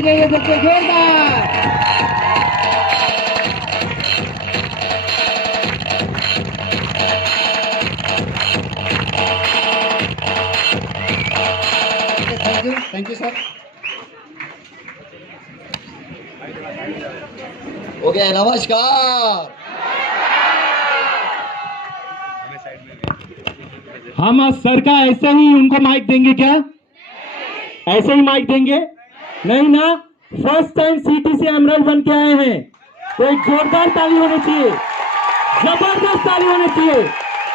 होनी चाहिए सबसे जोरदार। Thank you sir. ओके, नमस्कार। हम आज सर का ऐसे ही उनको माइक देंगे क्या? ऐसे ही माइक देंगे? नहीं ना। फर्स्ट टाइम सिटी से एमराल्ड बन के आए हैं, तो एक जोरदार ताली होनी चाहिए, जबरदस्त ताली होनी चाहिए,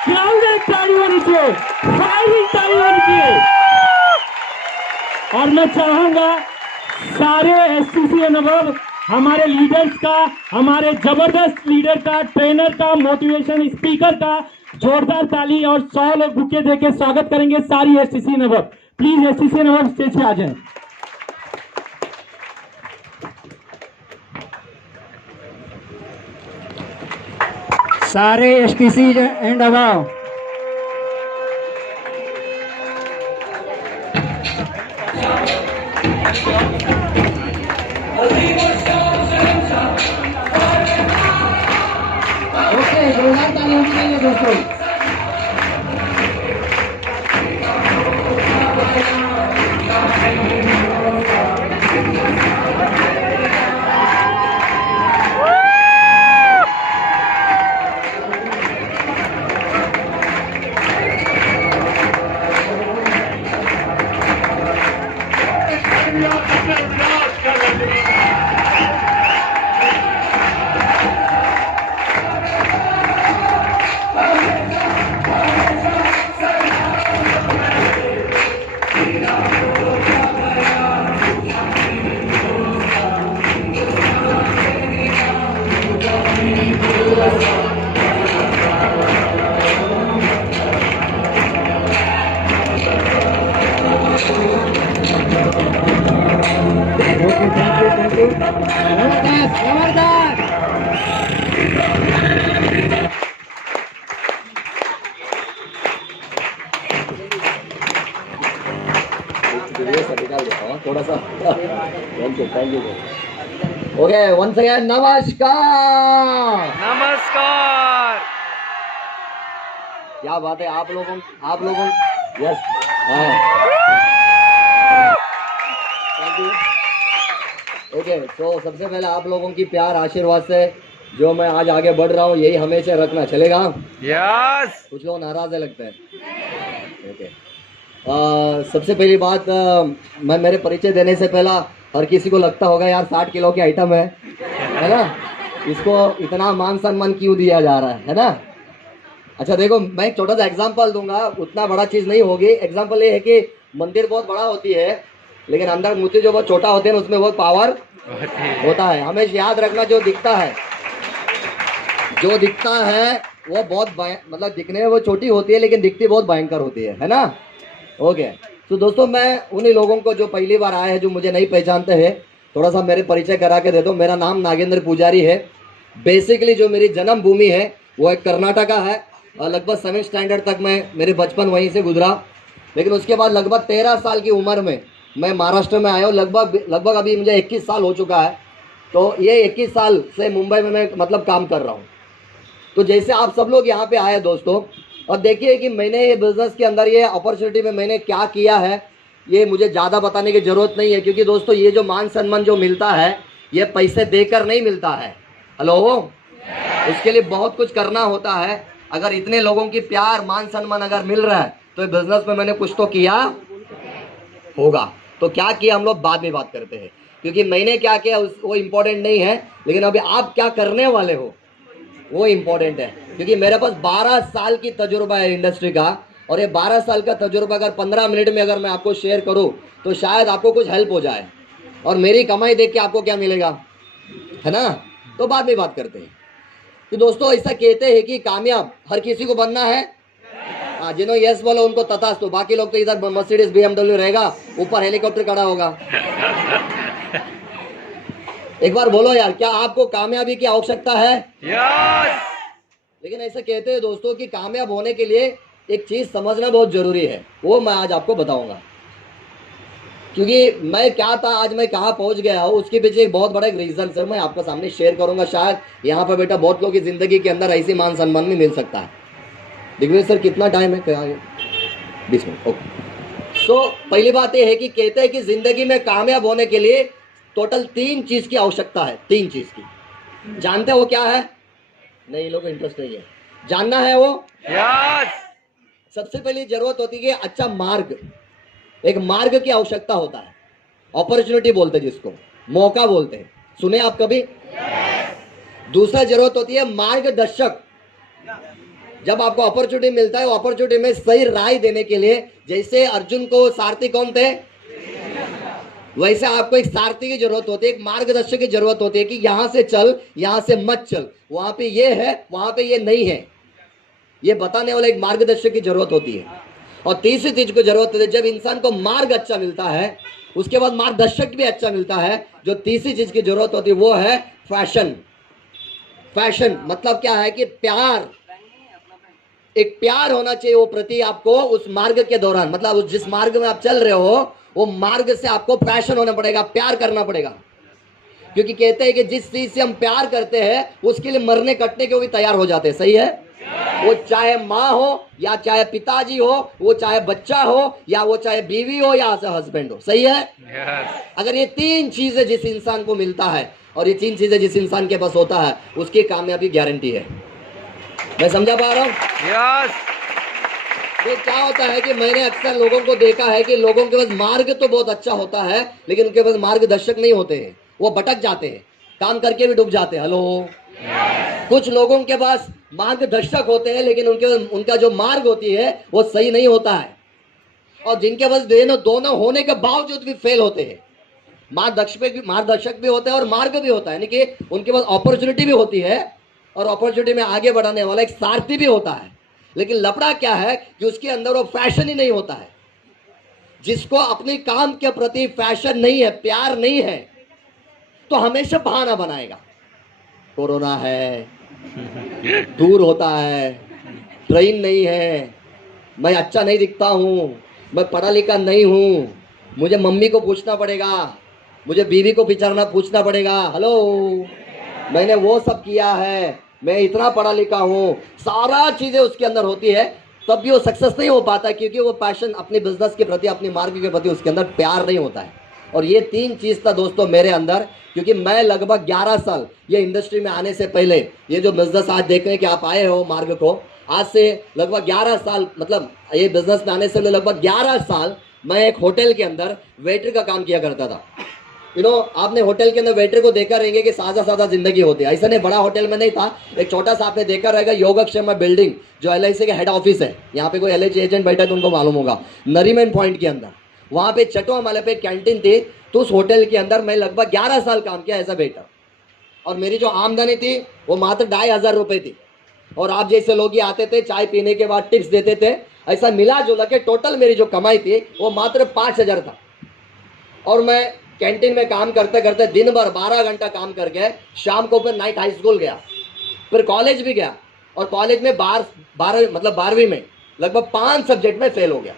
क्राउडेड ताली होनी चाहिए, फायरिंग ताली होनी चाहिए। और मैं चाहूंगा सारे एससीसी अनुभव हमारे लीडर्स का, हमारे जबरदस्त लीडर का, ट्रेनर का, मोटिवेशन स्पीकर का जोरदार ताली और 100 लोग बुके देके स्वागत करेंगे सारी एससीसी अनुभव। प्लीज एससीसी अनुभव स्टेज पे आ जाएं। सारे एसटीसी एंड अबाव। ओके, जोरदार ताली होनी चाहिए दोस्तों। थोड़ा सा thank you. Okay, once again नमस्कार। नमस्कार। क्या बात है, आप लोगों यस, हाँ, थैंक यू। ओके, तो सबसे पहले आप लोगों की प्यार आशीर्वाद से जो मैं आज आगे बढ़ रहा हूँ यही हमेशा रखना, चलेगा? यस। कुछ लोग नाराज है लगता है। ओके, सबसे पहली बात, मैं मेरे परिचय देने से पहला हर किसी को लगता होगा यार 60 किलो की आइटम है ना, इसको इतना मान सम्मान क्यों दिया जा रहा है ना? अच्छा देखो, मैं एक छोटा सा एग्जांपल दूंगा, उतना बड़ा चीज़ नहीं होगी। एग्जांपल ये है कि मंदिर बहुत बड़ा होती है लेकिन अंदर मूर्ति जो बहुत छोटा होते हैं उसमें बहुत पावर होता है। हमें याद रखना, जो दिखता है वो बहुत मतलब दिखने में वो छोटी होती है लेकिन दिखती बहुत भयंकर होती है ना? ओके, तो दोस्तों मैं उन्हीं लोगों को जो पहली बार आए हैं, जो मुझे नहीं पहचानते हैं, थोड़ा सा मेरे परिचय करा के दे दो। मेरा नाम नागेंद्र पुजारी है। बेसिकली जो मेरी जन्मभूमि है वो एक कर्नाटका है और लगभग 7th स्टैंडर्ड तक मेरे बचपन वहीं से गुजरा। लेकिन उसके बाद लगभग 13 साल की उम्र में मैं महाराष्ट्र में आया हूँ। लगभग अभी मुझे 21 साल हो चुका है। तो ये 21 साल से मुंबई में मैं मतलब काम कर रहा हूँ। तो जैसे आप सब लोग यहाँ पे आए दोस्तों, और देखिए कि मैंने ये बिज़नेस के अंदर ये अपॉर्चुनिटी में मैंने क्या किया है, ये मुझे ज़्यादा बताने की ज़रूरत नहीं है, क्योंकि दोस्तों ये जो मान सम्मान जो मिलता है ये पैसे देकर नहीं मिलता है। हेलो, उसके लिए बहुत कुछ करना होता है। अगर इतने लोगों की प्यार मान सम्मान अगर मिल रहा है तो बिजनेस में मैंने कुछ तो किया होगा। तो क्या किया हम लोग बाद में बात करते हैं, क्योंकि मैंने क्या किया वो इम्पोर्टेंट नहीं है, लेकिन अभी आप क्या करने वाले हो वो इम्पोर्टेंट है। क्योंकि मेरे पास 12 साल की तजुर्बा है इंडस्ट्री का, और ये 12 साल का तजुर्बा अगर 15 मिनट में अगर मैं आपको शेयर करूं तो शायद आपको कुछ हेल्प हो जाए। और मेरी कमाई देख के आपको क्या मिलेगा, है ना? तो बाद में बात करते हैं। तो दोस्तों ऐसा कहते हैं कि कामयाब हर किसी को बनना है। हाँ, जिन्होंने यस बोला उनको तथास्तु, बाकी लोग तो इधर मर्सिडीज BMW रहेगा, ऊपर हेलीकॉप्टर खड़ा होगा। एक बार बोलो यार, क्या आपको कामयाबी की आवश्यकता है? यस। लेकिन ऐसा कहते हैं दोस्तों कि कामयाब होने के लिए एक चीज समझना बहुत जरूरी है, वो मैं आज आपको बताऊंगा। क्योंकि मैं क्या था, आज मैं कहाँ पहुंच गया हूँ, उसके पीछे एक बहुत बड़ा एक रीजन सर मैं आपके सामने शेयर करूंगा। शायद यहाँ पर बेटा बहुत लोगों की जिंदगी के अंदर ऐसी मान सम्मान भी मिल सकता है। दिग्विजय सर कितना टाइम है, क्या 20 मिनट, ओके। सो पहली बात यह है कि कहते हैं कि जिंदगी में कामयाब होने के लिए टोटल 3 चीज की आवश्यकता है। 3 चीज की, जानते हो क्या है? नहीं, लोग इंटरेस्ट नहीं है, जानना है वो। यस। सबसे पहली जरूरत होती है अच्छा मार्ग, एक मार्ग की आवश्यकता होता है। अपॉर्चुनिटी बोलते हैं जिसको, मौका बोलते हैं, सुने आप कभी? दूसरा जरूरत होती है मार्गदर्शक। जब आपको अपॉर्चुनिटी मिलता है, वो अपॉर्चुनिटी में सही राय देने के लिए, जैसे अर्जुन को सारथी कौन थे, वैसे आपको एक सारथी की जरूरत होती है, एक मार्गदर्शक की जरूरत होती है कि यहां से चल, यहां से मत चल, वहां पे ये है, वहां पे ये नहीं है, ये बताने वाला एक मार्गदर्शक की जरूरत होती है। और तीसरी चीज को जरूरत होती है, जब इंसान को मार्ग अच्छा मिलता है, उसके बाद मार्गदर्शक भी अच्छा मिलता है, जो तीसरी चीज की जरूरत होती है वो है फैशन। फैशन मतलब क्या है कि प्यार, एक प्यार होना चाहिए वो प्रति आपको उस मार्ग के दौरान, मतलब उस जिस मार्ग में आप चल रहे हो वो मार्ग से आपको पैशन होना पड़ेगा, प्यार करना पड़ेगा। क्योंकि कहते हैं कि जिस चीज से हम प्यार करते हैं उसके लिए मरने कटने के भी तैयार हो जाते हैं। सही है? वो चाहे माँ हो या चाहे पिताजी हो, वो चाहे बच्चा हो या वो चाहे बीवी हो या हस्बैंड हो। सही है? यस। अगर ये 3 चीजें जिस इंसान को मिलता है और ये 3 चीजें जिस इंसान के पास होता है, उसकी कामयाबी गारंटी है। मैं समझा पा रहा हूँ? यस। तो क्या होता है कि मैंने अक्सर लोगों को देखा है कि लोगों के पास मार्ग तो बहुत अच्छा होता है, लेकिन उनके पास मार्गदर्शक नहीं होते हैं, वो भटक जाते हैं, काम करके भी डूब जाते हैं। हेलो। कुछ लोगों के पास मार्गदर्शक होते हैं, लेकिन उनका जो मार्ग होती है वो सही नहीं होता है। और जिनके पास दोनों होने के बावजूद भी फेल होते हैं। मार्गदर्शक भी होते हैं और मार्ग भी होता है, यानी कि उनके पास अपॉर्चुनिटी भी होती है और अपॉर्चुनिटी में आगे बढ़ाने वाला एक सारथी भी होता है। लेकिन लफड़ा क्या है कि उसके अंदर वो फैशन ही नहीं होता है। जिसको अपने काम के प्रति फैशन नहीं है, प्यार नहीं है, तो हमेशा बहाना बनाएगा। कोरोना है, दूर होता है, ट्रेन नहीं है, मैं अच्छा नहीं दिखता हूँ, मैं पढ़ा लिखा नहीं हूँ, मुझे मम्मी को पूछना पड़ेगा, मुझे बीवी को पूछना पड़ेगा। हेलो, मैंने वो सब किया है, मैं इतना पढ़ा लिखा हूँ, सारा चीजें उसके अंदर होती है, तब भी वो सक्सेस नहीं हो पाता, क्योंकि वो पैशन अपने बिजनेस के प्रति, अपने मार्ग के प्रति उसके अंदर प्यार नहीं होता है। और ये 3 चीज था दोस्तों मेरे अंदर, क्योंकि मैं लगभग 11 साल ये इंडस्ट्री में आने से पहले, ये जो बिजनेस आज देखने के आप आए हो मार्ग को, आज से लगभग 11 साल, मतलब ये बिजनेस में आने से लगभग 11 साल मैं एक होटल के अंदर वेटर का काम किया करता था। आपने होटल के अंदर वेटर को देखा रहेंगे कि सादा सादा जिंदगी होती है, ऐसा नहीं, बड़ा होटल में नहीं था, एक छोटा सा आपने देखा रहेगा योगक्षेम बिल्डिंग, जो LIC के हेड ऑफिस है, यहाँ पे कोई LIC एजेंट बैठा है तो उनको मालूम होगा, नरीमन पॉइंट के अंदर, वहाँ पे चटवा माले पे कैंटीन थी। तो उस होटल के अंदर मैं लगभग 11 साल काम किया एज अ वेटर, और मेरी जो आमदनी थी वो मात्र 2500 रुपये थी। और आप जैसे लोग ही आते थे, चाय पीने के बाद टिप्स देते थे, ऐसा मिला जुला के टोटल मेरी जो कमाई थी वो मात्र 5000 था। और मैं कैंटीन में काम करते करते दिन भर 12 घंटा काम करके शाम को फिर नाइट हाई स्कूल गया, फिर कॉलेज भी गया, और कॉलेज में 12वीं में लगभग 5 सब्जेक्ट में फेल हो गया।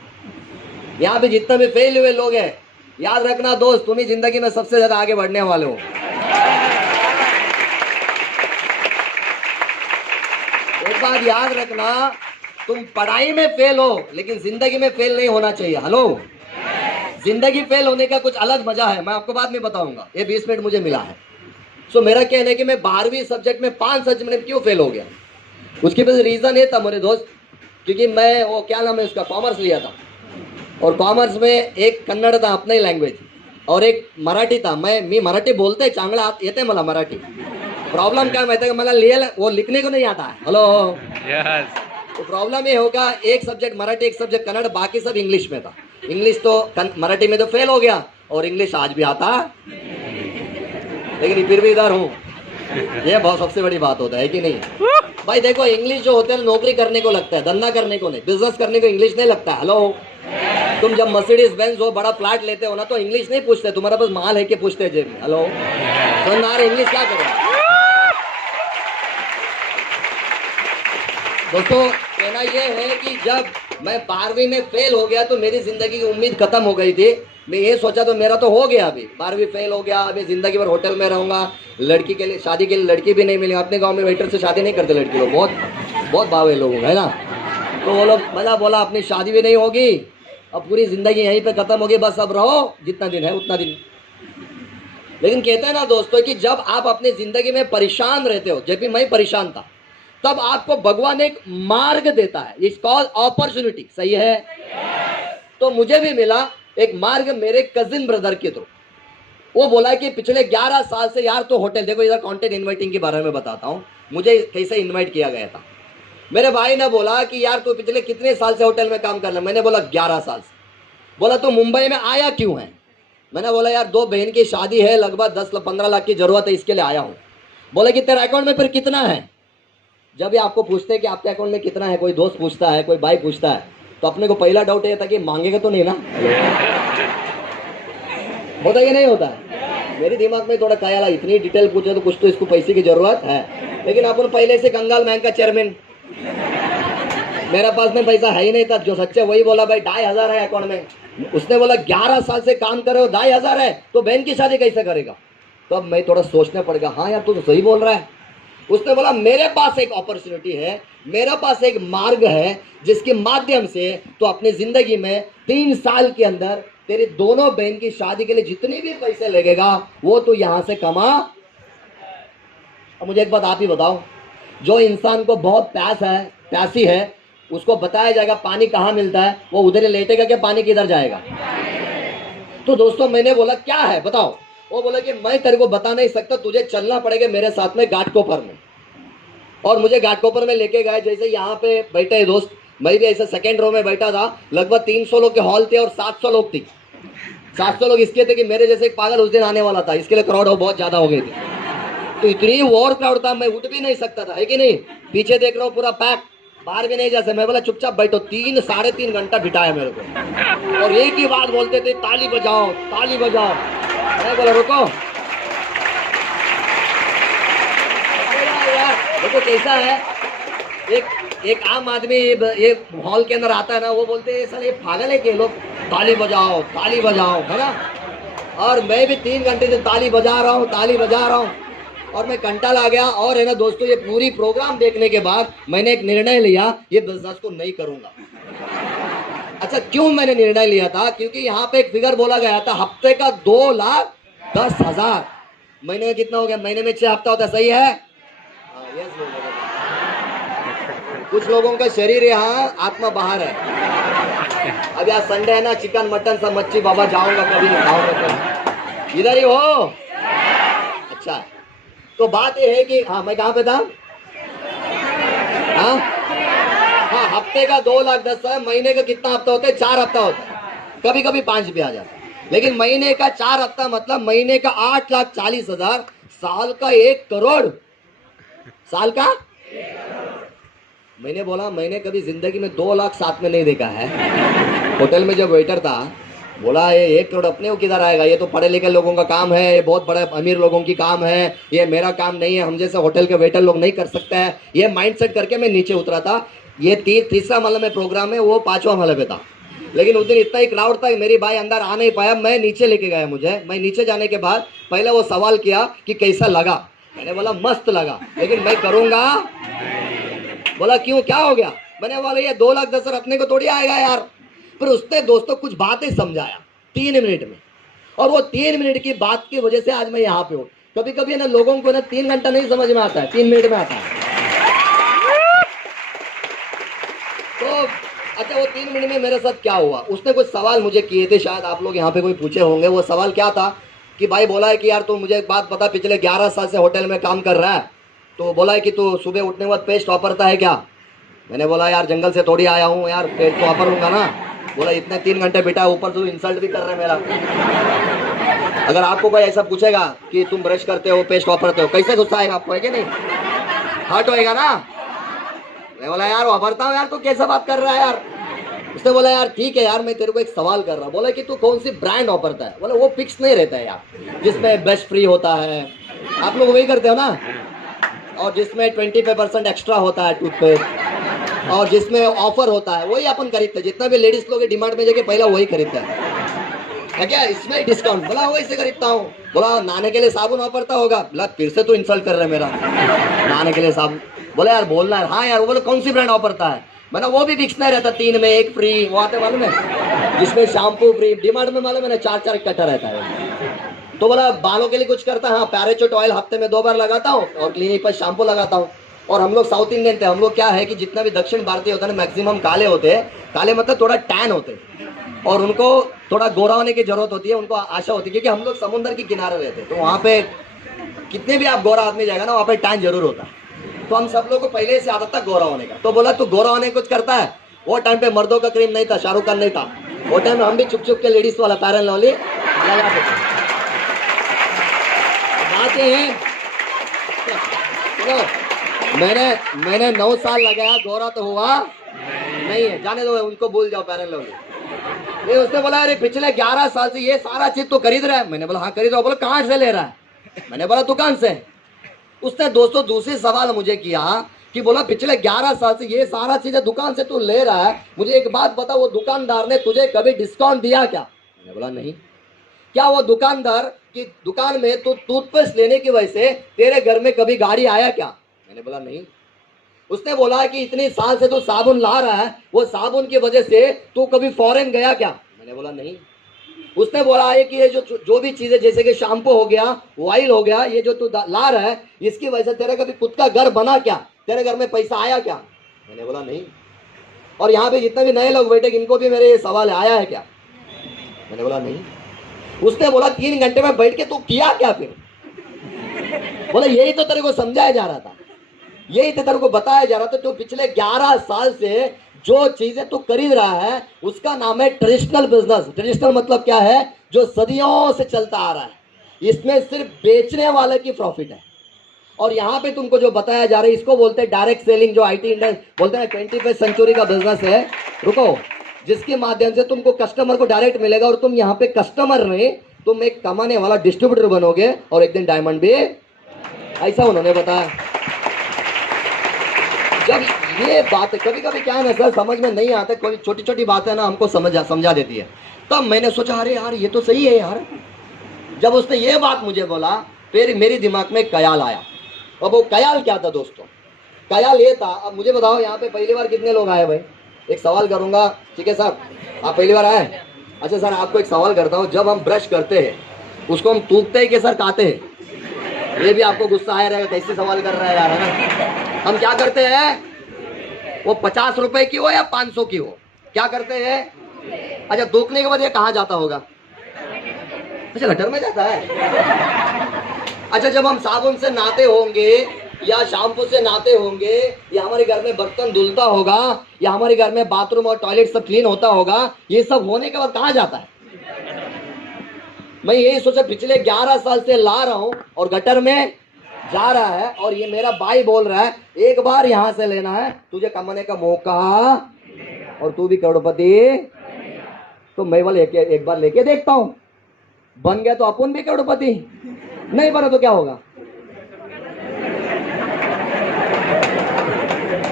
यहाँ पे जितने भी फेल हुए लोग हैं, याद रखना दोस्त, तुम ही जिंदगी में सबसे ज्यादा आगे बढ़ने वाले हो। एक बात याद रखना, तुम पढ़ाई में फेल हो लेकिन जिंदगी में फेल नहीं होना चाहिए। हेलो, जिंदगी फेल होने का कुछ अलग मजा है, मैं आपको बाद में बताऊंगा, ये 20 मिनट मुझे मिला है। सो मेरा कहना है कि मैं 12वीं सब्जेक्ट में 5 सब्जेक्ट में क्यों फेल हो गया, उसके पीछे रीजन ये था मेरे दोस्त, क्योंकि मैं वो क्या नाम है उसका, कॉमर्स लिया था, और कॉमर्स में एक कन्नड़ था अपना ही लँग्वेज, और एक मराठी था। मी मराठी बोलते चांगला येते मला मराठी, प्रॉब्लम क्या माहिती है मला वो लिखने को नहीं आता है। Hello, yes. तो प्रॉब्लम ये होगा, एक सब्जेक्ट मराठी, एक सब्जेक्ट कन्नड़, बाकी सब इंग्लिश में था। इंग्लिश तो मराठी में तो फेल हो गया, और इंग्लिश आज भी आता, लेकिन फिर भी इधर हूँ। ये बहुत सबसे बड़ी बात होता है कि नहीं भाई? देखो, इंग्लिश जो होता है नौकरी करने को लगता है, धंधा करने को नहीं, बिजनेस करने को इंग्लिश नहीं लगता है। हेलो, तुम जब मर्सिडीज बेंज हो, बड़ा फ्लैट लेते हो ना, तो इंग्लिश नहीं पूछते, तुम्हारे पास माल है कि पूछते हैं जेब में। हेलो, तो इंग्लिश क्या करें दोस्तों? कहना यह है कि जब मैं 12वीं में फेल हो गया तो मेरी जिंदगी की उम्मीद खत्म हो गई थी, मैं ये सोचा तो मेरा तो हो गया, अभी 12वीं फेल हो गया, अभी जिंदगी भर होटल में रहूंगा, लड़की के लिए शादी के लिए लड़की भी नहीं मिली। अपने गांव में वेटर से शादी नहीं करते लड़की लोग, बहुत बहुत बावे लोग है ना। तो वो लोग बोला अपनी शादी भी नहीं होगी, अब पूरी जिंदगी यहीं पे खत्म होगी, बस अब रहो जितना दिन है उतना दिन। लेकिन कहते हैं ना दोस्तों कि जब आप अपनी जिंदगी में परेशान रहते हो, जब भी मैं परेशान था, तब आपको भगवान एक मार्ग देता है, इट्स कॉल्ड अपॉर्चुनिटी। सही है? तो मुझे भी मिला एक मार्ग मेरे कजिन ब्रदर के थ्रू। वो बोला कि पिछले 11 साल से यार तो होटल, देखो इधर कंटेंट इनवाइटिंग के बारे में बताता हूँ, मुझे कैसे इनवाइट किया गया था। मेरे भाई ने बोला कि यार तू पिछले कितने साल से होटल में काम कर रहा है? मैंने बोला 11 साल से। बोला तो मुंबई में आया क्यों है? मैंने बोला यार 2 बहन की शादी है, लगभग 10-15 लाख की जरूरत है, इसके लिए आया हूँ। बोला कि तेरे अकाउंट में फिर कितना है? जब भी आपको पूछते हैं कि आपके अकाउंट में कितना है, कोई दोस्त पूछता है, कोई भाई पूछता है, तो अपने को पहला डाउट ये था कि मांगेगा तो नहीं ना। होता कि नहीं होता? मेरे दिमाग में थोड़ा ख्याल आया, इतनी डिटेल पूछे तो कुछ तो इसको पैसे की जरूरत है। लेकिन अपन पहले से कंगाल बैंक का चेयरमैन, मेरे पास में पैसा है ही नहीं था। जो सच्चे वही बोला भाई 2,500 है अकाउंट में। उसने बोला 11 साल से काम कर रहे हो, 2,500 है तो बहन की शादी कैसे करेगा? तो अब मैं थोड़ा सोचना पड़ेगा, हाँ यार तू तो सही बोल रहा है। उसने बोला मेरे पास एक अपॉर्चुनिटी है, मेरे पास एक मार्ग है जिसके माध्यम से तो अपनी जिंदगी में 3 साल के अंदर तेरी दोनों बहन की शादी के लिए जितने भी पैसे लगेगा वो तो यहां से कमा। अब मुझे एक बात आप ही बताओ, जो इंसान को बहुत प्यासी है उसको बताया जाएगा पानी कहाँ मिलता है, वो उधर ही लेटेगा क्या पानी किधर जाएगा? तो दोस्तों मैंने बोला क्या है बताओ? वो बोला कि मैं तेरे को बता नहीं सकता, तुझे चलना पड़ेगा मेरे साथ में घाटकोपर में। और मुझे घाटकोपर में लेके गए। जैसे यहाँ पे बैठे दोस्त, मैं भी ऐसे सेकेंड रो में बैठा था, लगभग 300 लोग के हॉल थे और 700 लोग थी। 700 लोग इसके थे कि मेरे जैसे एक पागल उस दिन आने वाला था, इसके लिए क्राउड बहुत ज्यादा हो गई थी। तो इतनी ओवर क्राउड था, मैं उठ भी नहीं सकता था, है कि नहीं? पीछे देख रहा हूँ पूरा पैक, बाहर भी नहीं जा सकता। मैं बोला चुपचाप बैठो। 3-3.5 घंटा बिठाया मेरे को, और एक ही बात बोलते थे, ताली बजाओ ताली बजाओ। मैं बोला रुको यार, देखो कैसा है, एक आम आदमी ये हॉल के अंदर आता है ना, वो बोलते हैं सर ये पागल है कि लोग ताली बजाओ है ना। और मैं भी 3 घंटे से ताली बजा रहा हूँ और मैं कंटाल आ गया। और है ना दोस्तों, ये पूरी प्रोग्राम देखने के बाद मैंने एक निर्णय लिया, ये बिजनेस को नहीं करूंगा। अच्छा क्यों मैंने निर्णय लिया था? क्योंकि यहाँ पे एक फिगर बोला गया था, हफ्ते का 2,10,000। महीने में कितना हो गया? महीने में 6 हफ्ता होता है, सही है? कुछ लोगों का शरीर यहाँ, आत्मा बाहर है। अब यार संडे है ना, चिकन मटन सब मच्छी, बाबा जाऊंगा कभी नहीं खाऊंगा कभी। इधर ही हो? अच्छा तो बात ये है कि हाँ मैं कहाँ पे था? हाँ हफ्ते का 2,10,000। महीने का कितना हफ्ता होता है? 4 हफ्ता होता है, कभी कभी 5 भी आ जाता है। लेकिन महीने का 4 हफ्ता मतलब महीने का 8,40,000, साल का 1 करोड़। साल का मैंने बोला मैंने कभी जिंदगी में 2 लाख साथ में नहीं देखा है। होटल में जब वेटर था, बोला ये 1 करोड़ अपने को किधर आएगा? ये तो पढ़े लिखे लोगों का काम है, ये बहुत बड़े अमीर लोगों की काम है, ये मेरा काम नहीं है, हम जैसे होटल के वेटर लोग नहीं कर सकते हैं। ये माइंडसेट करके मैं नीचे उतरा था। ये 3रा माले में प्रोग्राम है, वो 5वां माले पे था। लेकिन उस दिन इतना ही क्राउड था, मेरी भाई अंदर आ नहीं पाया, मैं नीचे लेके गया। मैं नीचे जाने के बाद पहले वो सवाल किया कि कैसा लगा? मैंने बोला मस्त लगा, लेकिन मैं करूँगा। बोला क्यों, क्या हो गया? मैंने बोला ये 2,10,000 अपने को थोड़ी आएगा यार। फिर उसने दोस्तों कुछ बातें समझाया 3 मिनट में, और वो 3 मिनट की बात की वजह से आज मैं यहाँ पे हूँ। कभी कभी ना लोगों को ना 3 घंटा नहीं समझ में आता है, 3 मिनट में आता है। तो अच्छा वो 3 मिनट में मेरे साथ क्या हुआ? उसने कुछ सवाल मुझे किए थे, शायद आप लोग यहाँ पे कोई पूछे होंगे। वो सवाल क्या था कि भाई बोला है कि यार तू मुझे एक बात बता, पिछले 11 साल से होटल में काम कर रहा है, तो बोला है कि तू सुबह उठने के बाद पेस्ट वापरता है क्या? मैंने बोला यार जंगल से थोड़ी आया हूँ यार, पेस्ट तो वापरूंगा ना। बोला इतने 3 घंटे बिठा, ऊपर तो इंसल्ट भी कर रहे हैं मेरा। अगर आपको कोई ऐसा पूछेगा कि तुम ब्रश करते हो, पेस्ट वापरते हो, कैसे गुस्सा आएगा आपको? है कि नहीं? हर्ट होएगा ना। मैं बोला यार वापरता हूँ यार, तू कैसा बात कर रहा है यार? उसने बोला यार ठीक है यार, मैं तेरे को एक सवाल कर रहा। बोला कि तू कौन सी ब्रांड वापरता है? बोला वो फिक्स नहीं रहता है यार, जिसमें बेस्ट फ्री होता है, आप लोग वही करते हो ना, और जिसमें 25% एक्स्ट्रा होता है टूथपेस्ट, और जिसमें ऑफर होता है वही अपन खरीदते हैं। जितना भी लेडीज लोग डिमांड में जाके पहला वही खरीदता है। है क्या इसमें डिस्काउंट? बोला वैसे खरीदता हूँ। बोला नहाने के लिए साबुन वापरता होगा? बोला फिर से तो इंसल्ट कर रहे हैं मेरा, नहाने के लिए साबुन। बोला यार बोलना है। हाँ यार। वो बोले कौन सी ब्रांड वापरता है? मैंने वो भी बिक्स में रहता 3 में 1 फ्री, वो आते मालूम है, जिसमें शैम्पू फ्री। डिमांड में मालूम है 4-4 इकट्ठा रहता है। तो बोला बालों के लिए कुछ करता है? हाँ पैराचूट ऑयल हफ्ते में 2 बार लगाता हूँ और क्लिनिक पर शैम्पू लगाता हूँ। और हम लोग साउथ इंडियन थे, हम लोग क्या है कि जितना भी दक्षिण भारतीय होता है ना मैक्सिमम काले होते हैं। काले मतलब थोड़ा टैन होते हैं और उनको थोड़ा गोरा होने की जरूरत होती है, उनको आशा होती है क्योंकि हम लोग समुद्र के किनारे रहते हैं। तो वहाँ पे कितने भी आप गोरा आदमी जाएगा ना वहाँ पे टैन जरूर होता है। तो हम सब लोग को पहले से आदत था गोरा होने का। तो बोला तू गोरा होने कुछ करता है? वो टाइम पे मर्दों का क्रीम नहीं था, शाहरुख खान नहीं था। वो टाइम में हम भी छुप छुप के लेडीज वाला पैरन लवली लगाते थे। बात ये है मैंने 9 साल लगाया, गोरा तो हुआ नहीं है। जाने दो उनको, भूल जाओ पैरन लवली। ये उसने बोला अरे पिछले 11 साल से ये सारा चीज तो खरीद रहा है। मैंने बोला हाँ खरीद रहा हूँ। बोला कहाँ से ले रहा है? मैंने बोला दुकान से। उसने दोस्तों दूसरी सवाल मुझे किया कि बोला पिछले 11 साल से ये सारा चीजें दुकान से तू ले रहा है, मुझे एक बात बता, वो दुकानदार ने तुझे कभी डिस्काउंट दिया क्या? मैंने बोला नहीं। क्या वो दुकानदार की दुकान में तू टूथपेस्ट लेने की वजह से तेरे घर में कभी गाड़ी आया क्या? मैंने बोला नहीं। उसने बोला कि इतनी साल से तू साबुन ला रहा है, वो साबुन की वजह से तू कभी फॉरेन गया क्या? मैंने बोला नहीं। उसने बोला है कि ये जो भी चीजें जैसे कि शैम्पू हो गया, ऑयल हो गया, ये जो तू ला रहा है इसकी वजह से तेरे कभी खुद का घर बना क्या? तेरे घर में पैसा आया क्या? मैंने बोला नहीं। और यहाँ पे जितने भी नए लोग बैठे इनको भी मेरे ये सवाल आया है क्या? मैंने बोला नहीं। उसने बोला 3 घंटे में बैठ के तू किया क्या फिर? बोला यही तो तेरे को समझाया जा रहा था, यही तो तेरे को बताया जा रहा था। तो पिछले 11 साल से जो चीजें तू खरीद रहा है उसका नाम है ट्रेडिशनल बिजनेस। ट्रेडिशनल मतलब क्या है? जो सदियों से चलता आ रहा है। इसमें सिर्फ बेचने वाले की प्रॉफिट है। और यहाँ पे तुमको जो बताया जा रहा है इसको बोलते हैं डायरेक्ट सेलिंग, जो IT इंडस्ट्री बोलते हैं 21वीं सेंचुरी का बिजनेस है। रुको, जिसके माध्यम से तुमको कस्टमर को डायरेक्ट मिलेगा और तुम यहाँ पे कस्टमर नहीं, तुम एक कमाने वाला डिस्ट्रीब्यूटर बनोगे और एक दिन डायमंड भी, ऐसा उन्होंने बताया। जब ये बात कभी कभी क्या है ना सर समझ में नहीं आता, कोई छोटी छोटी बातें ना हमको समझा देती है। तब मैंने सोचा अरे यार ये तो सही है यार। जब उसने ये बात मुझे बोला फिर मेरे दिमाग में ख्याल आया। अब वो ख्याल क्या था दोस्तों? ख्याल ये था, अब मुझे बताओ यहाँ पे पहली बार कितने लोग आए भाई? एक सवाल करूंगा, ठीक है सर? आप पहली बार आए? अच्छा सर आपको एक सवाल करता हूँ, जब हम ब्रश करते हैं उसको हम थूकते हैं कि सर खाते हैं? ये भी आपको गुस्सा आया रहेगा, कैसे सवाल कर रहा है यार, है ना? हम क्या करते हैं, वो 50 रुपए की हो या 500 की हो, क्या करते हैं? अच्छा थूकने के बाद ये कहाँ जाता होगा? अच्छा गटर में जाता है। अच्छा जब हम साबुन से नहाते होंगे या शैम्पू से नहाते होंगे या हमारे घर में बर्तन धुलता होगा या हमारे घर में बाथरूम और टॉयलेट सब क्लीन होता होगा, ये सब होने के बाद कहाँ जाता है? मैं यही सोचा पिछले 11 साल से ला रहा हूं और गटर में जा रहा है। और ये मेरा भाई बोल रहा है एक बार यहां से लेना है, तुझे कमाने का मौका और तू भी करोड़पति। तो मैं वाले एक बार लेके देखता हूं, बन गया तो अपन भी करोड़पति, नहीं बना तो क्या होगा?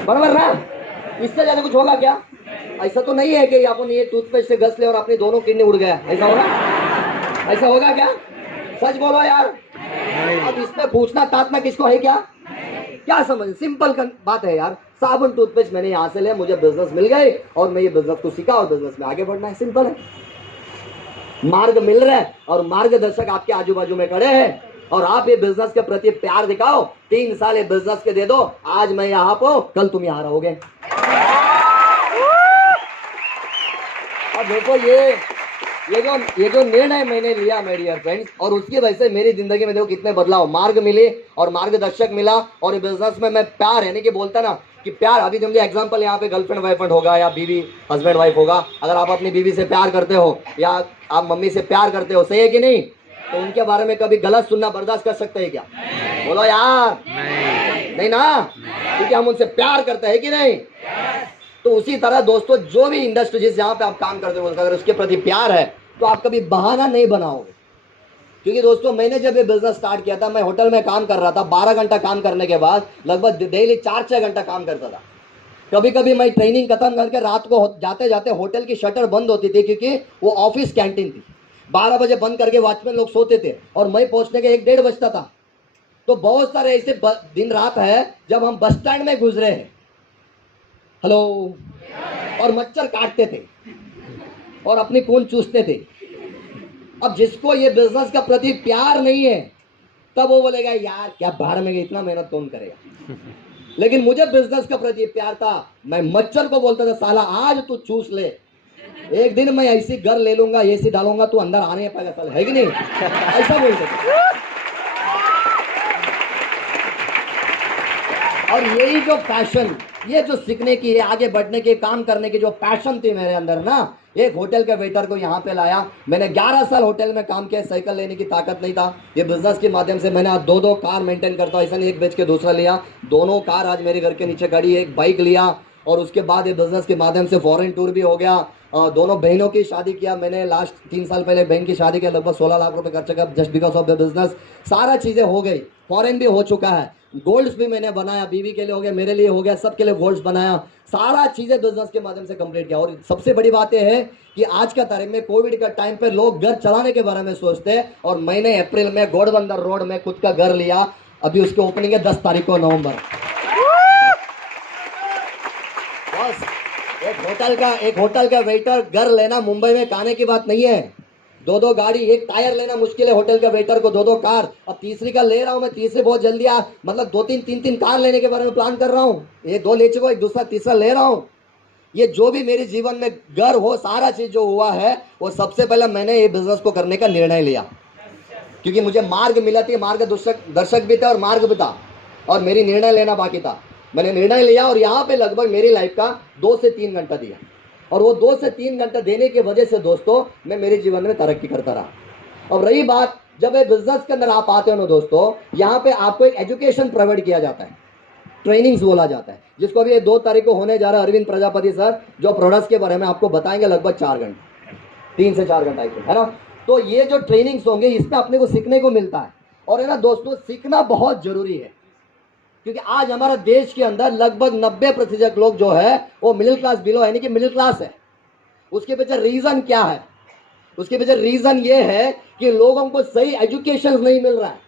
बराबर ना? इससे ज्यादा कुछ होगा क्या? ऐसा तो नहीं है कि अपन ये टूथपेस्ट से घस ले और अपनी दोनों किडनी उड़ गया, ऐसा होगा? ऐसा होगा क्या? सच बोलो यार। अब इसमें पूछना तातना किसको है क्या? क्या समझ, सिंपल बात है यार। साबुन टूथपेस्ट मैंने यहाँ से लिया, मुझे बिजनेस मिल गए और मैं ये बिजनेस को सीखा और बिजनेस में आगे बढ़ना है, सिंपल है। मार्ग मिल रहा है और मार्गदर्शक आपके आजू बाजू में खड़े हैं और आप ये बिजनेस के प्रति प्यार दिखाओ। 3 साल ये बिजनेस के दे दो, आज मैं यहाँ पे, कल तुम यहाँ रहोगे। अब देखो ये जो निर्णय मैंने लिया मेरे डियर फ्रेंड्स, और उसकी वजह से मेरी जिंदगी में देखो कितने बदलाव, मार्ग मिले और मार्गदर्शक मिला। और ये बिजनेस में मैं प्यार है, नहीं कि बोलता ना कि प्यार, अभी समझे एग्जांपल यहाँ पे गर्लफ्रेंड वाइफेंड होगा या बीवी हस्बैंड वाइफ होगा, अगर आप अपनी बीवी से प्यार करते हो या आप मम्मी से प्यार करते हो, सही है कि नहीं? तो उनके बारे में कभी गलत सुनना बर्दाश्त कर सकते हैं क्या? बोलो यार नहीं ना, क्योंकि हम उनसे प्यार करते हैं कि नहीं? तो उसी तरह दोस्तों जो भी इंडस्ट्री जिस जहाँ पे आप काम करते हो अगर उसके प्रति प्यार है तो आप कभी बहाना नहीं बनाओगे। क्योंकि दोस्तों मैंने जब ये बिजनेस स्टार्ट किया था, मैं होटल में काम कर रहा था, 12 घंटा काम करने के बाद लगभग डेली 4-6 घंटा काम करता था। कभी कभी मैं ट्रेनिंग खत्म करके रात को जाते जाते होटल की शटर बंद होती थी क्योंकि वो ऑफिस कैंटीन थी। 12 बजे बंद करके वॉचमैन लोग सोते थे और मैं पहुंचने के 1-1:30 बजता था। तो बहुत सारे ऐसे दिन रात है जब हम बस स्टैंड में गुजरे हैं, हेलो, और मच्छर काटते थे और अपनी खून चूसते थे। अब जिसको ये बिजनेस का प्रति प्यार नहीं है तब वो बोलेगा यार क्या भाड़ में गई, इतना मेहनत कौन करेगा। लेकिन मुझे बिजनेस का प्रति प्यार था। मैं मच्छर को बोलता था साला आज तू चूस ले, एक दिन मैं ऐसी घर ले लूंगा, एसी डालूंगा, तू अंदर आने पाएगा साला, है कि नहीं? ऐसा बोलते थे। और यही जो पैशन, ये जो सीखने की, आगे बढ़ने की, काम करने की जो पैशन थी मेरे अंदर ना, एक होटल के वेटर को यहाँ पे लाया। मैंने 11 साल होटल में काम किया, साइकिल लेने की ताकत नहीं था। ये बिजनेस के माध्यम से मैंने आज 2-2 कार मेंटेन करता हूँ, ऐसा नहीं एक बेच के दूसरा लिया। दोनों कार आज मेरे घर के नीचे खड़ी है, एक बाइक लिया और उसके बाद ये बिजनेस के माध्यम से फॉरेन टूर भी हो गया। दोनों बहनों की शादी किया मैंने, लास्ट 3 साल पहले बहन की शादी किया, लगभग 16 लाख रुपए खर्च किया just because of the business. सारा चीज़ें हो गई, फॉरेन भी हो चुका है, गोल्ड्स भी मैंने बनाया, बीवी के लिए हो गया, मेरे लिए हो गया, सबके लिए गोल्ड्स बनाया, सारा चीज़ें बिजनेस के माध्यम से कंप्लीट किया। और सबसे बड़ी बात यह है कि आज का तारीख में कोविड का टाइम पे लोग घर चलाने के बारे में सोचते हैं और मैंने अप्रैल में घोड़बंदर रोड में खुद का घर लिया, अभी उसकी ओपनिंग है 10 तारीख को नवंबर। बस एक होटल का वेटर घर लेना मुंबई में खाने की बात नहीं है। 2-2 गाड़ी, एक टायर लेना मुश्किल है होटल का वेटर को, 2-2 कार, अब तीसरी का ले रहा हूं मैं, तीसरी बहुत जल्दी मतलब 2-3 कार लेने के बारे में प्लान कर रहा हूं। ये 2 ले चुका, एक दूसरा तीसरा ले रहा हूं। ये जो भी मेरे जीवन में घर हो, सारा चीज जो हुआ है वो सबसे पहले मैंने ये बिजनेस को करने का निर्णय लिया, क्योंकि मुझे मार्ग मिला थी, मार्ग दर्शक भी था और मार्ग भी था, और मेरी निर्णय लेना बाकी था। मैंने निर्णय लिया और यहाँ पे लगभग मेरी लाइफ का 2 से 3 घंटा दिया, और वो 2 से 3 घंटा देने की वजह से दोस्तों मैं मेरे जीवन में तरक्की करता रहा। और रही बात, जब ये बिजनेस के अंदर आप आते हो ना दोस्तों, यहाँ पे आपको एक एजुकेशन प्रोवाइड किया जाता है, ट्रेनिंग्स बोला जाता है, जिसको अभी 2 तारीख को होने जा रहा है। अरविंद प्रजापति सर जो प्रोडक्ट्स के बारे में आपको बताएंगे लगभग 4 घंटे, 3 से 4 घंटा है ना। तो ये जो ट्रेनिंग्स होंगे इसमें अपने को सीखने को मिलता है, और है ना दोस्तों, सीखना बहुत जरूरी है, क्योंकि आज हमारा देश के अंदर लगभग 90% लोग जो है वो मिडिल क्लास बिलो, यानी कि मिडिल क्लास है। उसके पीछे रीजन क्या है? उसके पीछे रीजन ये है कि लोगों को सही एजुकेशन नहीं मिल रहा है,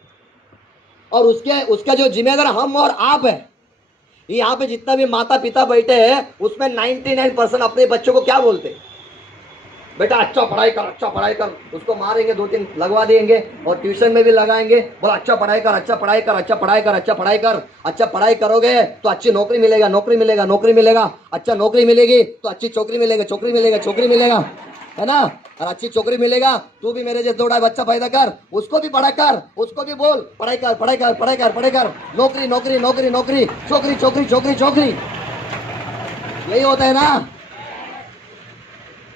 और उसका जो जिम्मेदार हम और आप है। यहाँ पे जितना भी माता पिता बैठे हैं उसमें 99% अपने बच्चों को क्या बोलते हैं, बेटा अच्छा पढ़ाई कर, अच्छा पढ़ाई कर। उसको मारेंगे, 2-3 लगवा देंगे और ट्यूशन में भी लगाएंगे, बोला अच्छा पढ़ाई कर, अच्छा पढ़ाई कर, अच्छा पढ़ाई कर, अच्छा पढ़ाई कर। अच्छा पढ़ाई करोगे तो अच्छी नौकरी मिलेगा, नौकरी मिलेगा, नौकरी मिलेगा, अच्छा नौकरी मिलेगी तो अच्छी छोकरी मिलेगा, छोकरी मिलेगा, छोकरी मिलेगा, है ना। और अच्छी छोकरी मिलेगा, तू भी मेरे जैसे 2-2 बच्चा पैदा कर, उसको भी पढ़ा कर, उसको भी बोल पढ़ाई कर, पढ़ाई कर, पढ़ाई कर, पढ़ाई कर, नौकरी नौकरी नौकरी नौकरी, छोकरी छोकरी छोकरी छोकरी, यही होता है ना।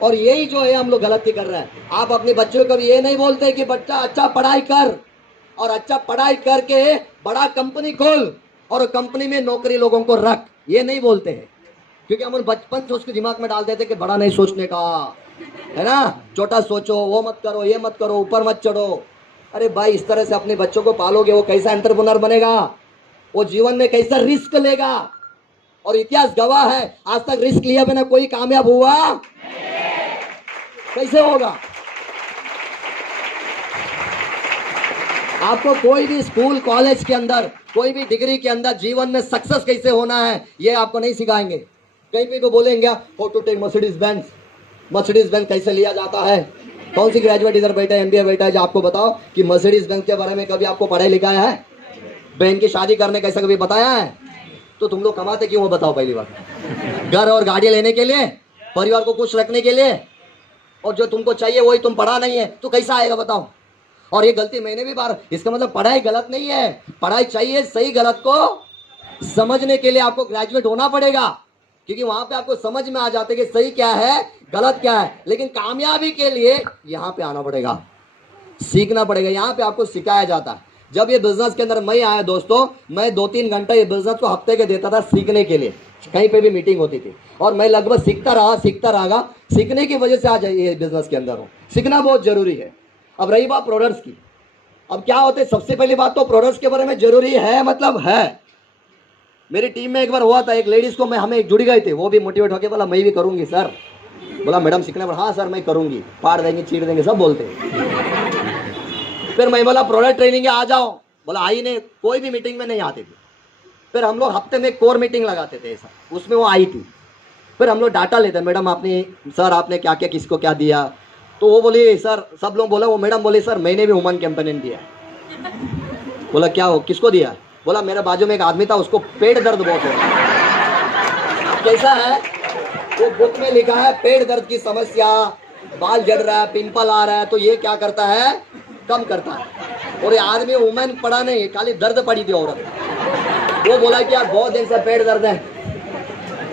और यही जो है हम लोग गलती कर रहे हैं। आप अपने बच्चों को भी ये नहीं बोलते कि बच्चा अच्छा पढ़ाई कर, और अच्छा पढ़ाई करके बड़ा कंपनी खोल और कंपनी में नौकरी लोगों को रख, ये नहीं बोलते हैं, क्योंकि हम बचपन से उसके दिमाग में डाल देते कि बड़ा नहीं सोचने का, है ना, छोटा सोचो, वो मत करो, ये मत करो, ऊपर मत चढ़ो। अरे भाई, इस तरह से अपने बच्चों को पालोगे, वो कैसा एंटरप्रेन्योर बनेगा, वो जीवन में कैसा रिस्क लेगा। और इतिहास गवाह है, आज तक रिस्क लिया बिना कोई कामयाब हुआ कैसे होगा। आपको कोई भी स्कूल कॉलेज के अंदर, कोई भी डिग्री के अंदर जीवन में सक्सेस कैसे होना है ये आपको नहीं सिखाएंगे। कहीं पे भी बोलेंगे how to take Mercedes Benz, Mercedes Benz कैसे लिया जाता है। कौन सी ग्रेजुएट इधर बैठा है, MBA बैठा है, जो आपको बताओ कि मर्सिडीज बेंज के बारे में कभी आपको पढ़ाई लिखाया है? बहन की शादी करने कैसे कभी बताया है? तो तुम लोग कमाते क्यों हो बताओ पहली बात? घर और गाड़ी लेने के लिए, परिवार को खुश रखने के लिए, और जो तुमको चाहिए वही तुम पढ़ा नहीं है तो कैसा आएगा बताओ। और ये गलती मैंने भी बार, इसका मतलब पढ़ाई गलत नहीं है, पढ़ाई चाहिए, सही गलत को समझने के लिए आपको ग्रेजुएट होना पड़ेगा, क्योंकि वहां पे आपको समझ में आ जाते कि सही क्या है गलत क्या है। लेकिन कामयाबी के लिए यहाँ पे आना पड़ेगा, सीखना पड़ेगा, यहाँ पे आपको सिखाया जाता है। जब ये बिजनेस के अंदर मैं आया दोस्तों, मैं 2-3 घंटे ये बिजनेस को हफ्ते के देता था सीखने के लिए, कहीं पे भी मीटिंग होती थी, और मैं लगभग सीखता रहा। सीखने की वजह से आज ये बिजनेस के अंदर हूँ। सीखना बहुत जरूरी है। अब रही बात प्रोडक्ट्स की, अब क्या होते, सबसे पहली बात तो प्रोडक्ट्स के बारे में जरूरी है, मतलब है। मेरी टीम में एक बार हुआ था, एक लेडीज को हमें जुड़ गए थे, वो भी मोटिवेट होकर बोला मैं भी करूंगी सर, बोला मैडम सीखने पर, हाँ सर मैं करूंगी, फाड़ देंगे चीर देंगे सब बोलते हैं। फिर मैं बोला प्रोडक्ट ट्रेनिंग आ जाओ, बोला आई नहीं, कोई भी मीटिंग में नहीं आती थी। फिर हम लोग हफ्ते में कोर मीटिंग लगाते थे ऐसा, उसमें वो आई थी। फिर हम लोग डाटा लेते, मैडम आपने सर आपने क्या क्या किसको क्या दिया, तो वो बोली सर, सब लोग बोला, वो मैडम बोली सर मैंने भी ह्यूमन कैंपेनिंग दिया। बोला क्या हो, किसको दिया? बोला मेरे बाजू में एक आदमी था, उसको पेट दर्द बहुत हो रहा। कैसा है वो बुक में लिखा है, पेट दर्द की समस्या, बाल झड़ रहा है, पिंपल आ रहा है, तो ये क्या करता है, कम करता है। और ये आदमी वुमेन पड़ा नहीं, खाली दर्द पड़ी थी औरत। वो बोला कि यार बहुत दिन से पेट दर्द है।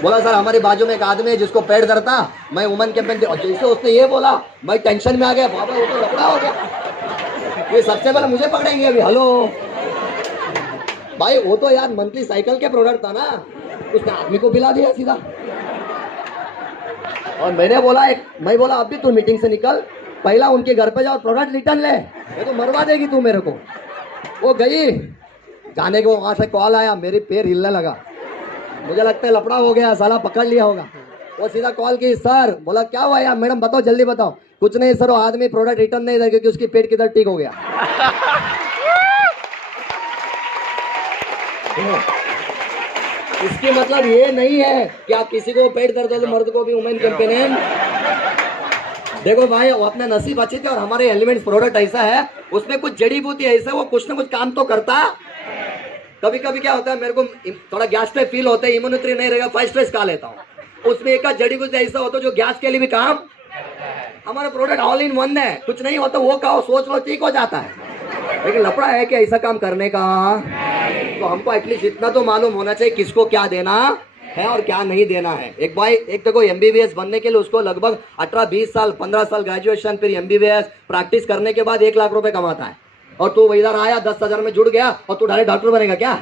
बोला सर हमारे बाजू में एक आदमी है जिसको पेट दर्द था, मैं वुमेन कैंपेन, और जैसे उसने ये बोला मैं टेंशन में आ गया, बाबा वो तो लफड़ा हो गया, ये सबसे पहले मुझे पकड़ेंगे अभी। हेलो भाई, वो तो यार मंथली साइकिल के प्रोडक्ट था ना, उसने आदमी को पिला दिया सीधा। और मैं बोला अब भी तू मीटिंग से निकल, पहला उनके घर पे जाओ, प्रोडक्ट रिटर्न ले, ये तो मरवा देगी तू मेरे को। वो गई, जाने को वहां से कॉल आया, मेरे पैर हिलने लगा, मुझे लगता है लफड़ा हो गया, साला पकड़ लिया होगा। वो सीधा कॉल की, सर, बोला क्या हुआ यार, मैडम बताओ जल्दी बताओ। कुछ नहीं सर, वो आदमी प्रोडक्ट रिटर्न नहीं था क्योंकि उसकी पेट किधर ठीक हो गया। इसके मतलब ये नहीं है कि आप किसी को पेट दर्द हो तो मर्द को भी वुमेन कैंपेन। देखो भाई, वो अपना नसीब अच्छे थे, और हमारे एलिमेंट्स प्रोडक्ट ऐसा है, उसमें कुछ जड़ी बूटी ऐसा, वो कुछ ना कुछ काम तो करता। कभी कभी क्या होता है, मेरे को थोड़ा गैस पे फील होता है, इम्यूनिटी नहीं रहेगा, फाइव स्ट्रेस खा लेता हूँ, उसमें एक जड़ी बूटी ऐसा होता है जो गैस के लिए भी काम। हमारा प्रोडक्ट ऑल इन वन है, कुछ नहीं होता, वो खाओ सोच लो ठीक हो जाता है। लेकिन लफड़ा है कि ऐसा काम करने का, तो हमको एटलीस्ट इतना तो मालूम होना चाहिए किसको क्या देना है और क्या नहीं देना है। एक देखो एमबीबीएस बनने के लिए उसको लगभग 18-20 साल 15 साल ग्रेजुएशन, फिर एमबीबीएस प्रैक्टिस करने के बाद 1 लाख रुपए कमाता है, और तू इधर आया 10,000 में जुड़ गया और तू डायरेक्ट डॉक्टर बनेगा क्या?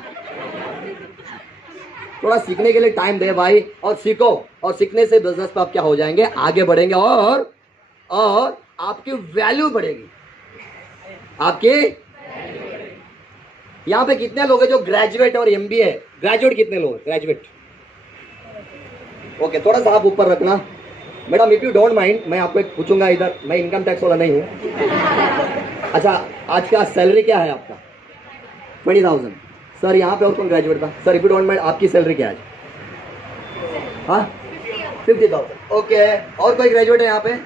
थोड़ा सीखने के लिए टाइम दे भाई, और सीखो, और सीखने से बिजनेस पे आप क्या हो जाएंगे, आगे बढ़ेंगे, और आपकी वैल्यू बढ़ेगी। आपके यहाँ पे कितने लोग हैं जो ग्रेजुएट और एमबीए? ग्रेजुएट कितने लोग हैं? ग्रेजुएट ओके, थोड़ा सा आप ऊपर रखना madam, if you don't mind, मैं आपको एक पूछूंगा इधर, मैं इनकम टैक्स वाला नहीं हूँ। अच्छा, आज का सैलरी क्या है आपका? 20,000। सर यहाँ पे और कौन ग्रेजुएट था? Sir if you don't mind, आपकी सैलरी क्या है? हाँ 50,000। ओके, और कोई ग्रेजुएट है यहाँ पे?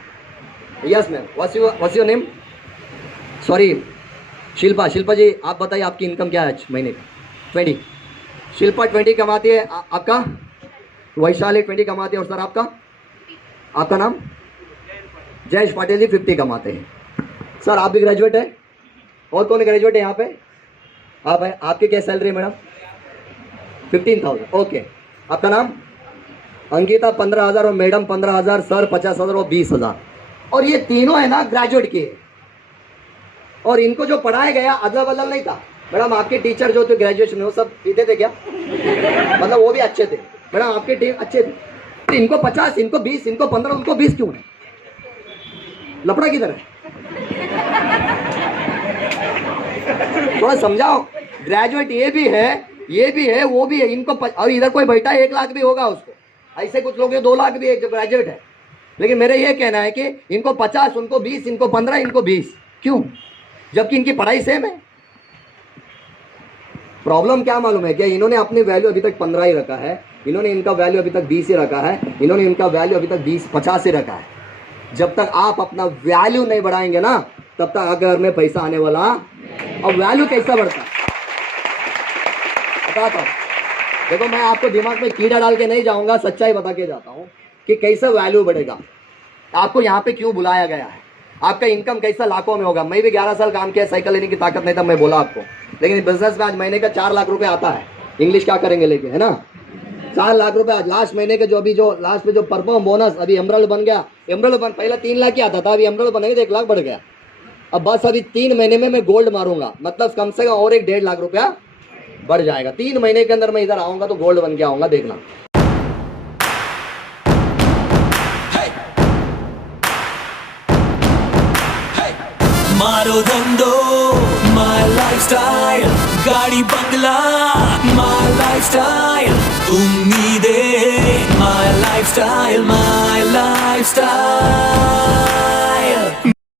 Yes ma'am, what's your name? Sorry, Shilpa ji, आप बताइए आपकी इनकम क्या है आज महीने की? 20। शिल्पा 20 कमाती है। आपका? वैशाली 20 कमाती है। और सर आपका नाम? जयेश पाटिल जी 50 कमाते हैं। सर आप भी ग्रेजुएट है? और कौन ग्रेजुएट है यहाँ पे? आप है। आपकी क्या सैलरी मैडम? 15,000। ओके, आपका नाम? अंकिता 15,000, और मैडम 15,000, सर 50,000 और 20,000। और ये तीनों है ना ग्रेजुएट के, और इनको जो पढ़ाया गया अदला बदल नहीं था। मैडम आपके टीचर जो थे ग्रेजुएशन में, वो सब पीते थे क्या? मतलब वो भी अच्छे थे? मैडम आपके टीम अच्छे थे, तो इनको 50, इनको 20, इनको 15, उनको 20 क्यों है? लफड़ा किधर है? थोड़ा समझाओ। ग्रेजुएट ये भी है, वो भी है, इनको और इधर कोई बैठा 1 लाख भी होगा उसको, ऐसे कुछ लोग 2 लाख भी है जो ग्रेजुएट है। लेकिन मेरा ये कहना है कि इनको 50, उनको 20, इनको 15, इनको 20 क्यों, जबकि इनकी पढ़ाई सेम है? प्रॉब्लम क्या मालूम है क्या? इन्होंने अपनी वैल्यू अभी तक 15 ही रखा है, इन्होंने इनका वैल्यू अभी तक 20 ही रखा है, इन्होंने इनका वैल्यू अभी तक 50 ही रखा है। जब तक आप अपना वैल्यू नहीं बढ़ाएंगे ना, तब तक घर में पैसा आने वाला। और वैल्यू कैसा बढ़ता है बताता हूँ। देखो, मैं आपको दिमाग में कीड़ा डाल के नहीं जाऊंगा, सच्चाई बता के जाता हूँ कि कैसा वैल्यू बढ़ेगा। आपको यहाँ पे क्यों बुलाया गया है, आपका इनकम कैसा लाखों में होगा। मैं भी 11 साल काम किया, साइकिल लेने की ताकत नहीं था, मैं बोला आपको, लेकिन बिजनेस में आज महीने का 4 लाख रुपए आता है। इंग्लिश क्या करेंगे लेके, है ना? 4 लाख रुपए आज लास्ट महीने के, जो लास्ट में जो परफॉर्म बोनस अभी एमरल्ड बन गया। एमरल्ड पहले 3 लाख की आता था, अभी एमरल्ड बनेगा तो 1 लाख बढ़ गया। अब बस अभी 3 महीने में मैं गोल्ड मारूंगा, मतलब कम से कम और 1-1.5 लाख रुपया बढ़ जाएगा। 3 महीने के अंदर मैं इधर आऊंगा तो गोल्ड बन के आऊंगा, देखना। मारो धंधो माय लाइफस्टाइल, गाड़ी बंगला माय लाइफस्टाइल, उम्मीदें my lifestyle, my life lifestyle.